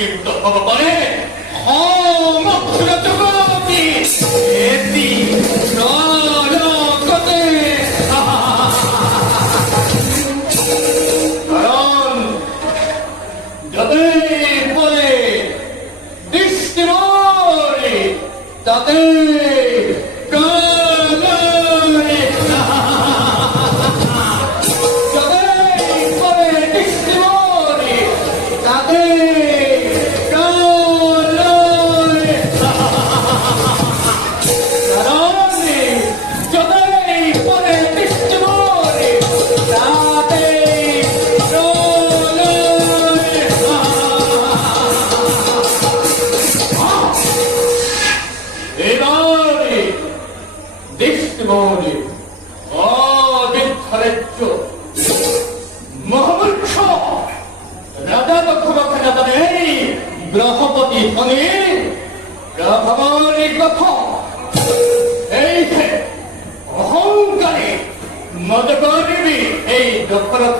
কিন্তু ভগবানে সমগ্র জগতি এটি জগতে কারণ যদি বলে দৃষ্টি নয় তাতে গ্রহপতি ধনী ভগবানের কথা এই অহংকারে মদ করবি এই দক্ষরথ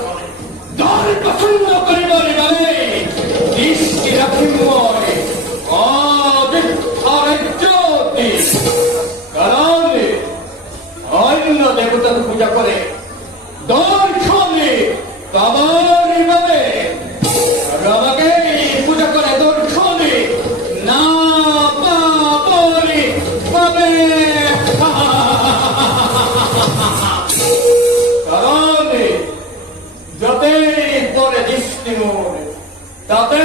দল পছন্দ করিবার মানে দৃষ্টি রাখিব কারণ অন্য দেবতাকে পূজা করে দর্শনে বাবার মানে আমাকে পূজা করে দর্শনে না পাবরে পাবে কারণ যতে পরে দৃষ্টি মনে তাতে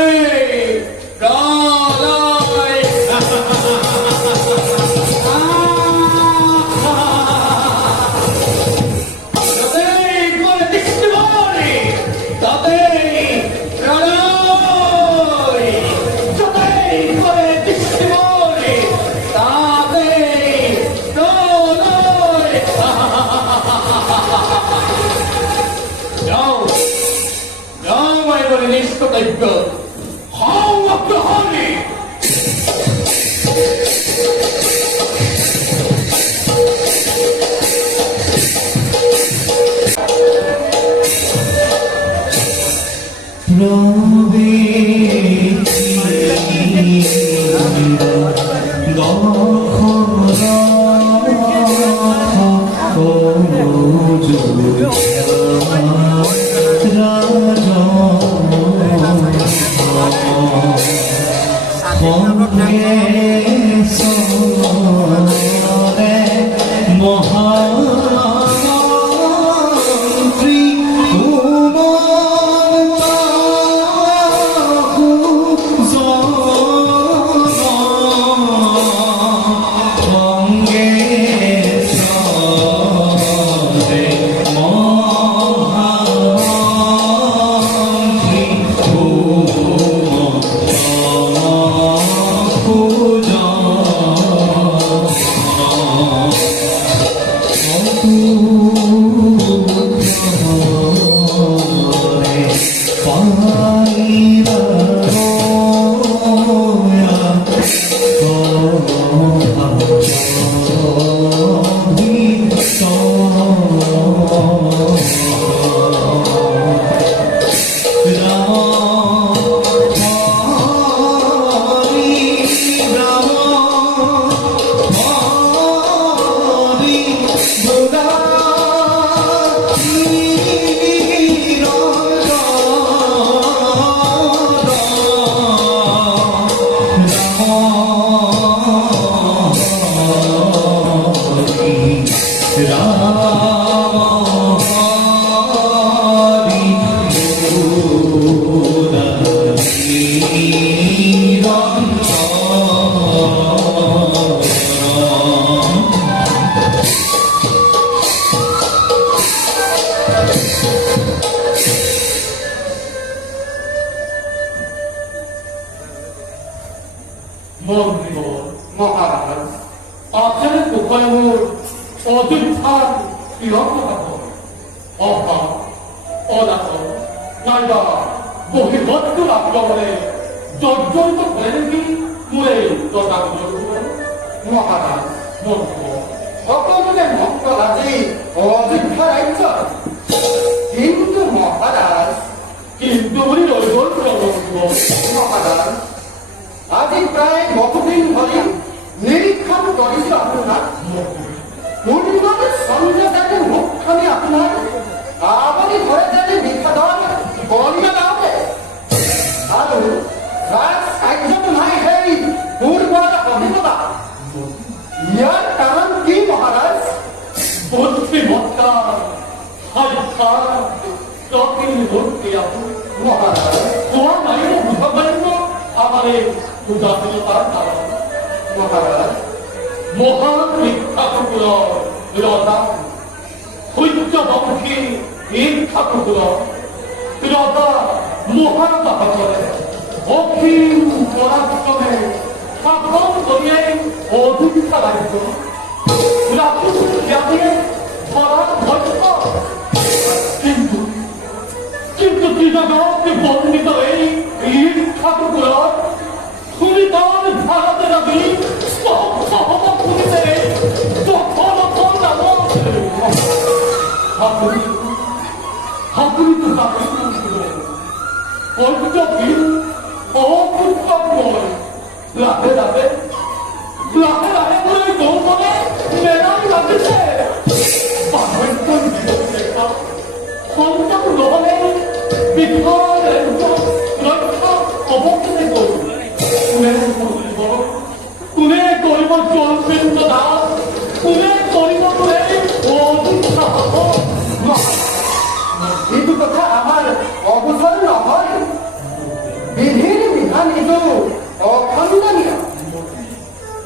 মহারাজ আপনার উপায় অযোধ্যার অভাব অনাথ নাইবা বহির্ভূত আক্রমণে জর্জরিত করেন কি মূলে তথাকথিত মহারাজ সকলে মঙ্গলাজি অযোধ্যা রাজ্য কিন্তু মহারাজ কিন্তু উনি মহারাজ 볼게요. 또한 나이도 무상관이고 아마의 부자스러운 나라 모한 이카쿠구로 들어다 훌쩍 넘기 이카쿠구로 들어다 모한가 바꿔내 오키 모란성에 가까운 거리에 어둠이 살아있어 그라쿠스 기아에 저랑 벌써 찜도 뛰다가 못 믿어에 이카쿠구로 술이 나오는 사람들이 썩썩 부리네 썩썩 나고 하프리도 어쩌기 어부까고 라페라페 물을 동원해 매랑이 만드세 마을권 미국내가 성장 너네 미카렌도 그렇다 어복되고 꿈에 거리고 쫀쫀 거다 꿈에 거리고 그래 어디 가서 itu কথা আমার অবসর নহয় বিধির বিধান এইটো অখণ্ডনীয়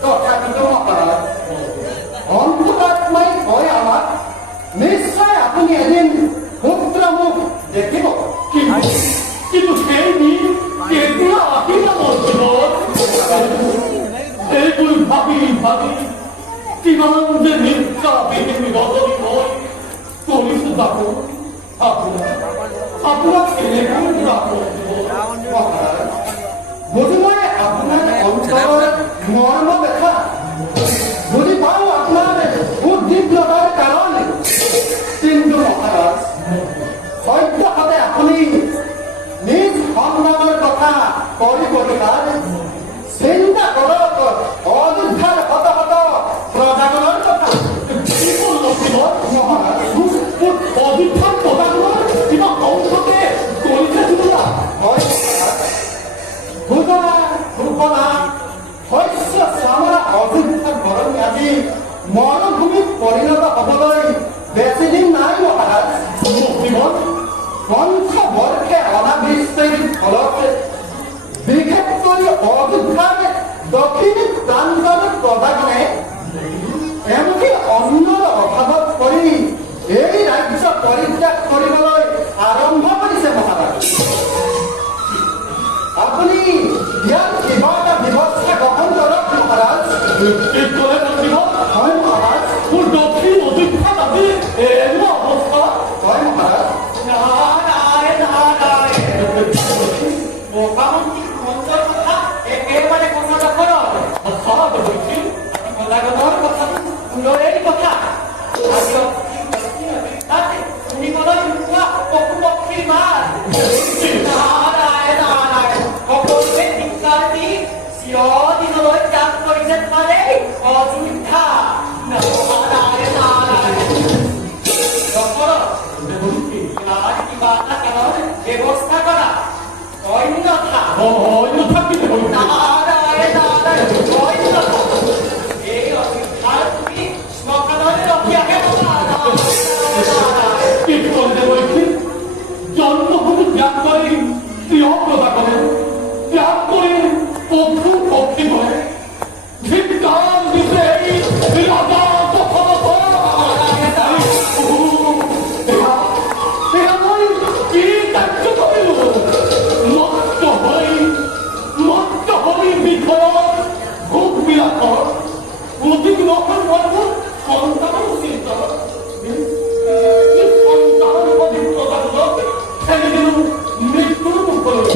তথাপিত নকৰাত অন্তৰাত্মাই কয় আমাক নিশ্চয় আপুনি এদিন পুত্ৰ মোক দেখিব কিন্তু সেই দিন কেতিয়া আহিব মোৰ জীৱন এইবোৰ ভাবি কিমান যে নিৰ্জা বিহীন ৰজনী মই কৰিছো তাকো আপোনাক কেনেকৈ বুজি মই আপোনাৰ অন্তৰৰ মৰ্ম দেখা বুজি পাওঁ আপোনাৰ উদ্দীপ লগাৰ কাৰণ কিন্তু মহাৰাজ সত্যভাৱে আপুনি নিজ সন্তানৰ কথা কৰিব দিবাৰ চিন্তা কৰক অযোধ্যাৰ শত শত প্ৰজাগণৰ কথা মহাৰাজ অযোধ্যাৰ প্ৰজাগণৰ কিবা অংশতে কৰিছে তোলা হয় ভূজনা ভূপনা শস্য চামৰা অযোধ্যা গৰম আজি মৰুভূমিত পৰিণত হ'বলৈ বেছিদিন নাই মহাৰাজ পঞ্চবৰ্ষে অনাবৃষ্টিৰ ফলত বিশেষ কৰি অযোধ্যাৰ দক্ষিণ প্ৰান্তৰ প্ৰজাগণে এমনকি অন্নৰ অভাৱত পৰি এই ৰাজ্য পৰিত্যাগ কৰিবলৈ আৰম্ভ কৰিছে মহাৰাজ আপুনি ইয়াত কিবা এটা ব্যৱস্থা গ্ৰহণ কৰক মহাৰাজ হয় মহাৰাজ মোৰ দক্ষিণ অযোধ্যাত আজি এনে অৱস্থা হয় মহাৰাজ মোটামুটি মঞ্চৰ কথা একেবাৰে কথা নকৰক প্ৰজাগণৰ কথা সুন্দৰেই কথা শুনিবলৈ নোপোৱা পশু পক্ষীৰ মাত সকলোৱে ধিক্কাৰ দি চিৰদিনলৈ ত্যাগ কৰিছে তোমাৰে অযোধ্যা কিবা এটা কাৰণ ব্যৱস্থা কৰা অন্যথা এই অযোধ্যাৰ তুমি শ্মশানলৈ ৰখি আহে জন্মভূমি ত্যাগ কৰি প্ৰিয় প্ৰজাগণে ত্যাগ কৰি পশু পক্ষী হয় ধিক্কাৰ দিছে এই ৰাজা কি কাৰ্য কৰিলো মত্ত হৈ বিষয়ত ভোগ বিলাসৰ অধিক নখন মনবোৰ সন্তানৰ চিন্তা সন্তানৰ অধিক প্ৰজাগণক ঠেলি দিলো মৃত্যুৰ মুখলৈ